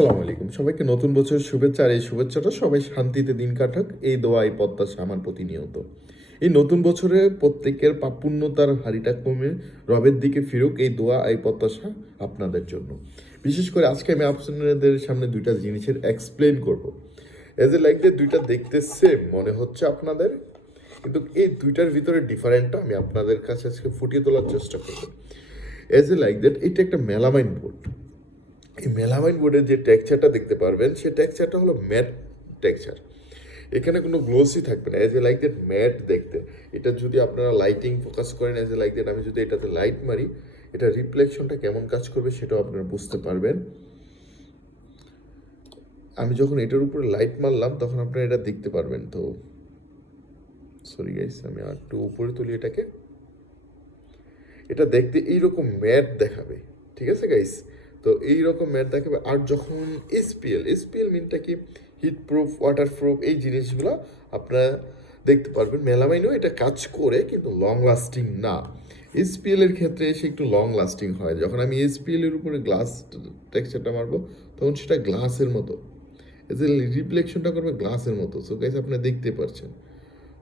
আসসালামু আলাইকুম, সবাইকে নতুন বছরের শুভেচ্ছা। আর এই শুভেচ্ছাটা সবাই শান্তিতে দিন কাটাক, এই দোয়া এই প্রত্যাশা আমার প্রতিনিয়ত। এই নতুন বছরে প্রত্যেকের পাপপুণ্যতার হাড়িটা কমে রবের দিকে ফিরুক, এই দোয়া এই প্রত্যাশা আপনাদের জন্য। বিশেষ করে আজকে আমি আপনাদের সামনে দুইটা জিনিসের এক্সপ্লেন করব। এজ এ লাইক যে দুইটা দেখতে সেম মনে হচ্ছে আপনাদের, কিন্তু এই দুইটার ভিতরে ডিফারেন্টটা আমি আপনাদের কাছে আজকে ফুটিয়ে তোলার চেষ্টা করব। এজ এ লাইক দ্যাট এটা একটা মেলামাইন বোর্ড। এই মেলামাইন বোর্ডের যে টেক্সচারটা দেখতে পারবেন, সেই টেক্সচারটা হলো ম্যাট টেক্সচার। এখানে কোনো গ্লোসি থাকবে না, as a like that matte দেখতে। এটা যদি আপনারা লাইটিং ফোকাস করেন, এজ এ লাইক দ্যাট আমি যদি এটাতে লাইট মারি, এটা রিফ্লেকশনটা কেমন কাজ করবে সেটাও আপনারা বুঝতে পারবেন। আমি যখন এটার উপরে লাইট মারলাম তখন আপনারা এটা দেখতে পারবেন। তো সরি গাইস, আমি আর একটু উপরে তুলি এটাকে। এটা দেখতে এইরকম ম্যাট দেখাবে, ঠিক আছে গাইস? তো এইরকম ম্যাট দেখাবে। আর যখন এসপিএল মিনটা কি, হিট প্রুফ, ওয়াটার প্রুফ, এই জিনিসগুলো আপনারা দেখতে পারবেন। মেলামাইনও এটা কাজ করে, কিন্তু লং লাস্টিং না। এসপিএল এর ক্ষেত্রে এসে একটু লং লাস্টিং হয়। যখন আমি এসপিএল এর উপরে গ্লাস টেক্সচারটা মারবো, তখন সেটা গ্লাসের মতো, এজ এ রিফ্লেকশনটা করবে গ্লাসের মতো। সো গাইস, আপনারা দেখতে পাচ্ছেন।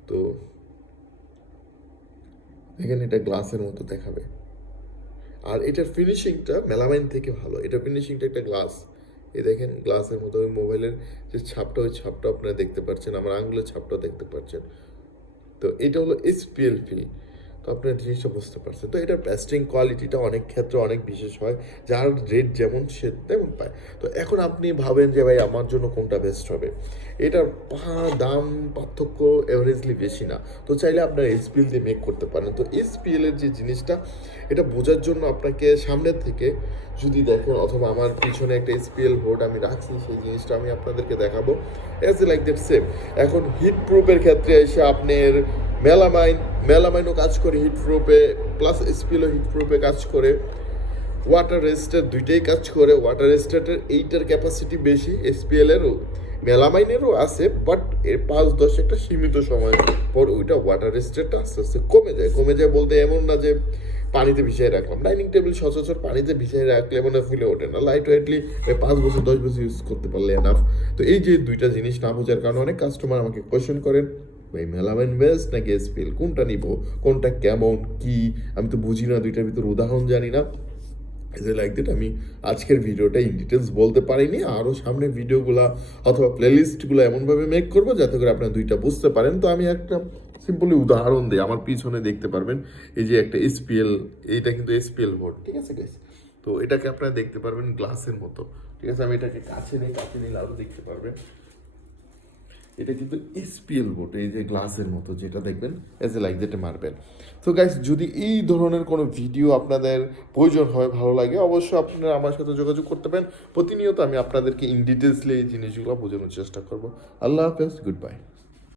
তো এখানে এটা গ্লাসের মতো দেখাবে। আর এটার ফিনিশিংটা মেলামাইন থেকে ভালো। এটা ফিনিশিংটা একটা গ্লাস, এই দেখেন গ্লাসের মতো। ওই মোবাইলের যে ছাপটা, ওই ছাপটা আপনারা দেখতে পাচ্ছেন, আমার আঙুলের ছাপটাও দেখতে পাচ্ছেন। তো এটা হলো এসপিএল ফিল। তো আপনার জিনিসটা বুঝতে পারছেন। তো এটার প্যাস্টিং কোয়ালিটিটা অনেক ক্ষেত্রে অনেক বিশেষ হয়, যার রেট যেমন সে তেমন পায়। তো এখন আপনি ভাবেন যে ভাই আমার জন্য কোনটা বেস্ট হবে, এটার দাম পার্থক্য এভারেজলি বেশি না। তো চাইলে আপনার এসপিএল দিয়ে মেক করতে পারেন। তো এসপিএল এর যে জিনিসটা, এটা বোঝার জন্য আপনাকে সামনের থেকে যদি দেখেন, অথবা আমার পিছনে একটা এসপিএল বোর্ড আমি রাখছি, সেই জিনিসটা আমি আপনাদেরকে দেখাবো। Age a like that same. এখন হিট প্রুফের ক্ষেত্রে এসে আপনার মেলামাইনও কাজ করে হিট প্রুফে, প্লাস এসপিএলও হিট প্রুফে কাজ করে, ওয়াটার রেজিস্টার দুইটাই কাজ করে। ওয়াটার রেজিস্টারের এইটার ক্যাপাসিটি বেশি, এসপিএলেরও মেলামাইনেরও আছে, বাট এর 5-10 একটা সীমিত সময় পর ওইটা ওয়াটার রেজিস্টারটা আস্তে আস্তে কমে যায় বলতে এমন না যে পানিতে ভিজিয়ে রাখলাম। ডাইনিং টেবিল সচরাচর পানিতে ভিজিয়ে রাখলে মনে ফুলে ওঠে না। লাইট ওয়েটলি 5 বছর 10 বছর ইউজ করতে পারলে এনাফ। তো এই যে দুইটা জিনিস না বোঝার কারণে অনেক কাস্টমার আমাকে কোয়েশ্চেন করেন, ভাই মেলামাইন বেস্ট নাকি এসপিএল, কোনটা নিব, কোনটা কেমন কি, আমি তো বুঝি না, দুইটার ভিতর উদাহরণ জানি না। যে লাইক দ্যাট আমি আজকের ভিডিওটা ইন ডিটেলস বলতে পারিনি। আরও সামনের ভিডিওগুলো অথবা প্লেলিস্টগুলো এমনভাবে মেক করবো যাতে করে আপনারা দুইটা বুঝতে পারেন। তো আমি একটা সিম্পলি উদাহরণ দিই। আমার পিছনে দেখতে পারবেন এই যে একটা এসপিএল, এইটা কিন্তু এসপিএল বোর্ড, ঠিক আছে গাইস? তো এটাকে আপনারা দেখতে পারবেন গ্লাসের মতো, ঠিক আছে? আমি এটাকে কাছে নিলে আরও দেখতে পারবেন। এটা কিন্তু এসপিএল বোর্ড, এই যে গ্লাসের মতো যেটা দেখবেন, এজ এ লাইক দ্যাট মারবেন। তো গাইস, যদি এই ধরনের কোনো ভিডিও আপনাদের প্রয়োজন হয়, ভালো লাগে, অবশ্যই আপনারা আমার সাথে যোগাযোগ করতে পারেন। প্রতিনিয়ত আমি আপনাদেরকে ইন ডিটেলসলি এই জিনিসগুলো বোঝানোর চেষ্টা করবো। আল্লাহ হাফেজ, গুড বাই।